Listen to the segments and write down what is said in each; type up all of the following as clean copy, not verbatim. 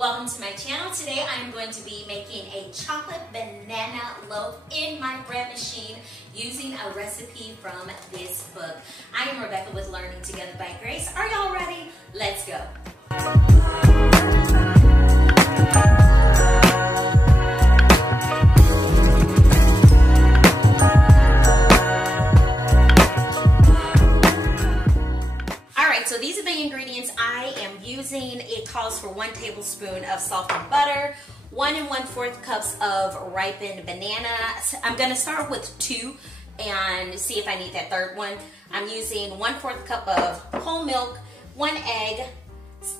Welcome to my channel. Today I am going to be making a chocolate banana loaf in my bread machine using a recipe from this book. I am Rebekah with Learning Together by Grace. Are y'all ready? Let's go. So these are the ingredients I am using. It calls for 1 tablespoon of salt and butter, 1 1/4 cups of ripened banana. I'm going to start with 2 and see if I need that third one. I'm using 1/4 cup of whole milk, 1 egg,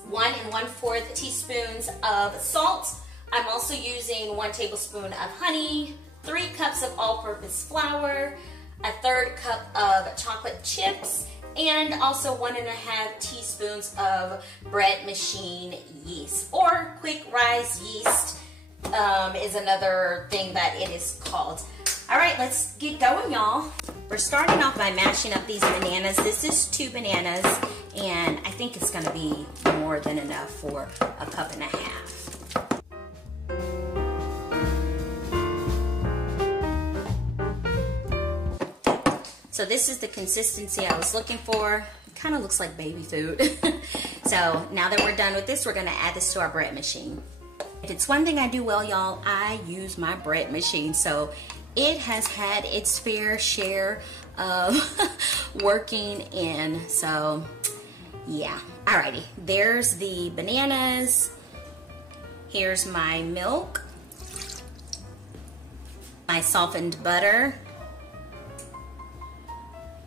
1 1/4 teaspoons of salt. I'm also using 1 tablespoon of honey, 3 cups of all-purpose flour, a 1/3 cup of chocolate chips, and also 1 1/2 teaspoons of bread machine yeast, or quick rise yeast is another thing that it is called. All right, let's get going, y'all. We're starting off by mashing up these bananas. This is 2 bananas, and I think it's gonna be more than enough for 1.5 cups. So this is the consistency I was looking for. It kind of looks like baby food. So now that we're done with this, we're gonna add this to our bread machine. If it's one thing I do well, y'all, I use my bread machine. So it has had its fair share of working in. So yeah, alrighty. There's the bananas. Here's my milk, my softened butter,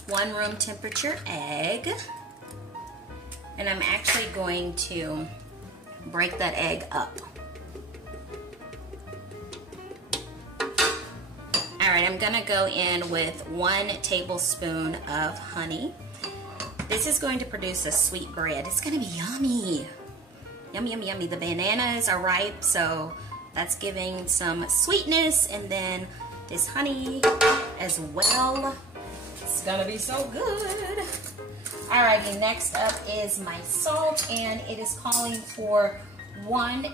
1 room temperature egg, and I'm actually going to break that egg up. All right, I'm gonna go in with 1 tablespoon of honey. This is going to produce a sweet bread. It's gonna be yummy. Yummy, yummy, yummy. The bananas are ripe, so that's giving some sweetness, and then this honey as well. It's gonna be so good. Alrighty, next up is my salt, and it is calling for 1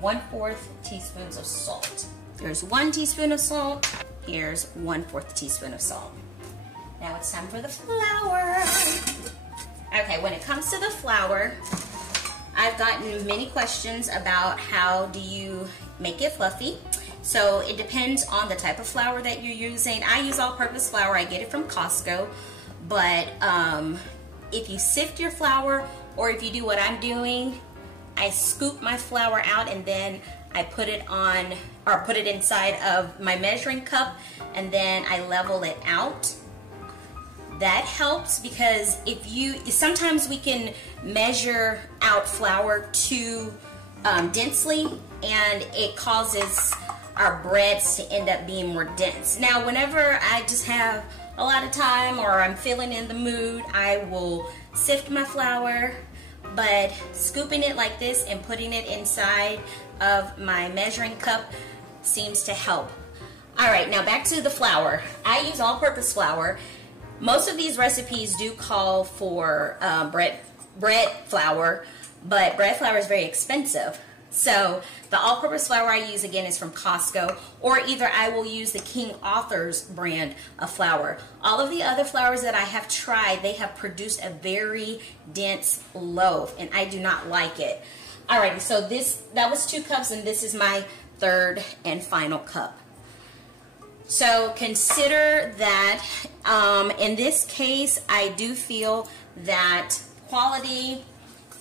1/4 teaspoons of salt. There's 1 teaspoon of salt. Here's 1/4 teaspoon of salt. Now it's time for the flour. Okay, when it comes to the flour, I've gotten many questions about how do you make it fluffy. So it depends on the type of flour that you're using. I use all-purpose flour. I get it from Costco. But if you sift your flour, or if you do what I'm doing, I scoop my flour out and then I put it on, or put it inside of my measuring cup, and then I level it out. That helps, because sometimes we can measure out flour too densely, and it causes our breads to end up being more dense. Now, whenever I just have a lot of time or I'm feeling in the mood, I will sift my flour, but scooping it like this and putting it inside of my measuring cup seems to help. All right, now back to the flour. I use all-purpose flour. Most of these recipes do call for bread flour, but bread flour is very expensive. So the all-purpose flour I use, again, is from Costco, or either I will use the King Author's brand of flour. All of the other flours that I have tried, they have produced a very dense loaf, and I do not like it. Alrighty, so that was 2 cups, and this is my 3rd and final cup. So consider that in this case, I do feel that quality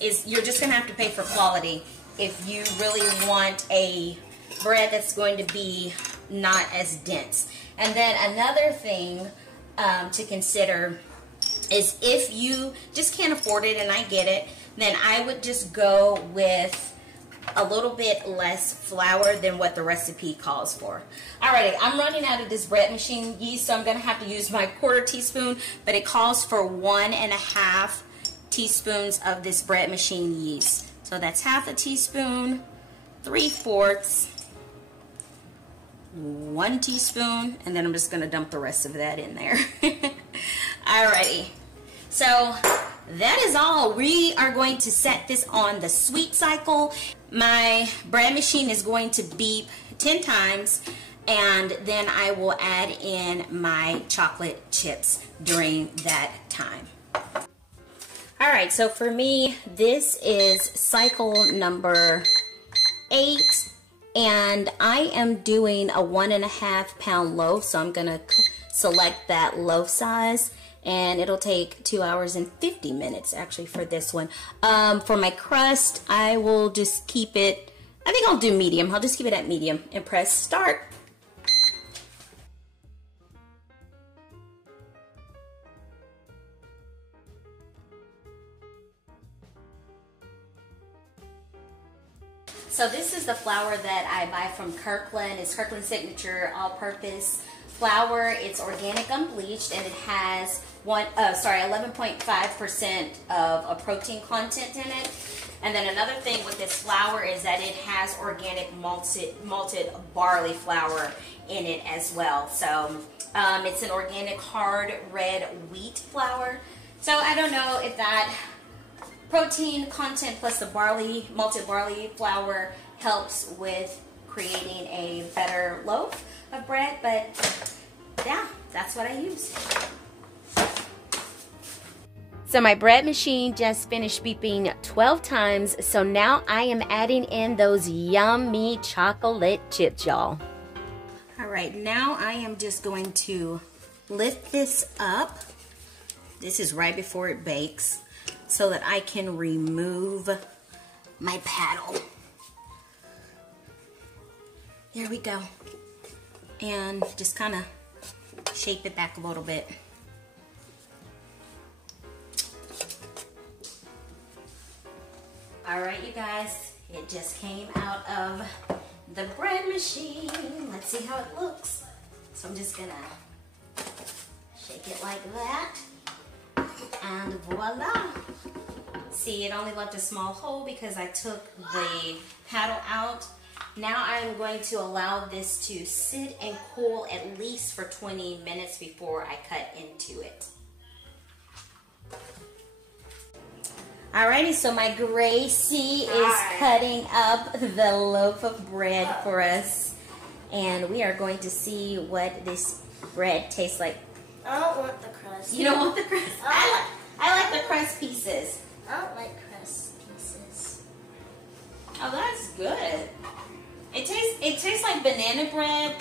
is, you're just gonna have to pay for quality if you really want a bread that's going to be not as dense. And then another thing to consider is, if you just can't afford it, and I get it, then I would just go with a little bit less flour than what the recipe calls for. Alrighty, I'm running out of this bread machine yeast, so I'm gonna have to use my 1/4 teaspoon, but it calls for 1 1/2 teaspoons of this bread machine yeast. So that's 1/2 teaspoon, 3/4, 1 teaspoon, and then I'm just gonna dump the rest of that in there. Alrighty, so that is all. We are going to set this on the sweet cycle. My bread machine is going to beep 10 times, and then I will add in my chocolate chips during that time. All right, so for me, this is cycle number 8, and I am doing a 1.5 pound loaf, so I'm gonna select that loaf size, and it'll take 2 hours and 50 minutes actually for this one. For my crust, I will just keep it, I think I'll do medium. I'll just keep it at medium and press start. So this is the flour that I buy from Kirkland. It's Kirkland Signature All-Purpose Flour. It's organic, unbleached, and it has 11.5% of a protein content in it. And then another thing with this flour is that it has organic malted barley flour in it as well. So it's an organic hard red wheat flour. So I don't know if that protein content plus the malted barley flour helps with creating a better loaf of bread, but yeah, that's what I use. So my bread machine just finished beeping 12 times, so now I am adding in those yummy chocolate chips, y'all. All right, now I am just going to lift this up. This is right before it bakes, so that I can remove my paddle. There we go. And just kind of shape it back a little bit. All right, you guys, it just came out of the bread machine. Let's see how it looks. So I'm just gonna shake it like that. And voila. See, it only left a small hole because I took the paddle out. Now I'm going to allow this to sit and cool at least for 20 minutes before I cut into it. Alrighty, so my Gracie is cutting up the loaf of bread for us. And we are going to see what this bread tastes like. I don't want the crust. You don't want the crust? I like the crust pieces. I don't like crust pieces. Oh, that's good. It tastes like banana bread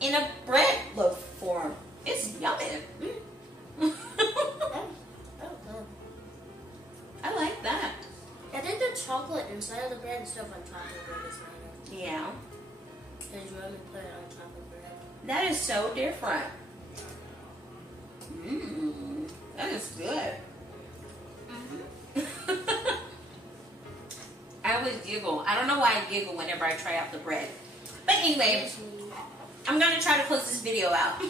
in a bread loaf form. It's yummy. I like that. I think the chocolate inside of the bread instead of on top of the bread is better. Yeah. Because you want me to put it on top of bread. That is so different. Mmm. That is good. I always giggle. I don't know why I giggle whenever I try out the bread. But anyway, I'm going to try to close this video out.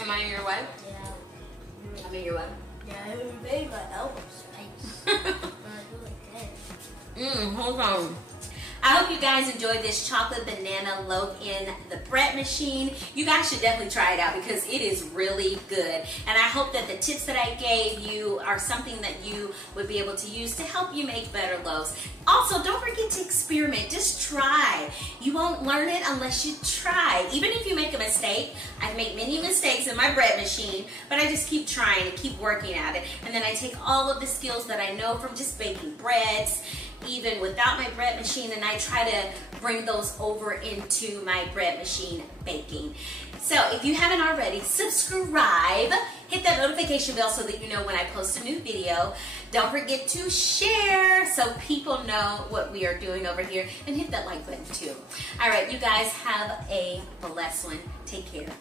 Am I in your way? Yeah. I'm in your way? Yeah, it made my elbow spice. Hold on. I hope you guys enjoyed this chocolate banana loaf in the bread machine. You guys should definitely try it out because it is really good. And I hope that the tips that I gave you are something that you would be able to use to help you make better loaves. Also, don't forget to experiment. Just try. You won't learn it unless you try. Even if you make a mistake, I've made many mistakes in my bread machine, but I just keep trying and keep working at it. And then I take all of the skills that I know from just baking breads, even without my bread machine, and I try to bring those over into my bread machine baking. So if you haven't already, subscribe, hit that notification bell so that you know when I post a new video. Don't forget to share so people know what we are doing over here, and hit that like button too. All right, you guys have a blessed one. Take care.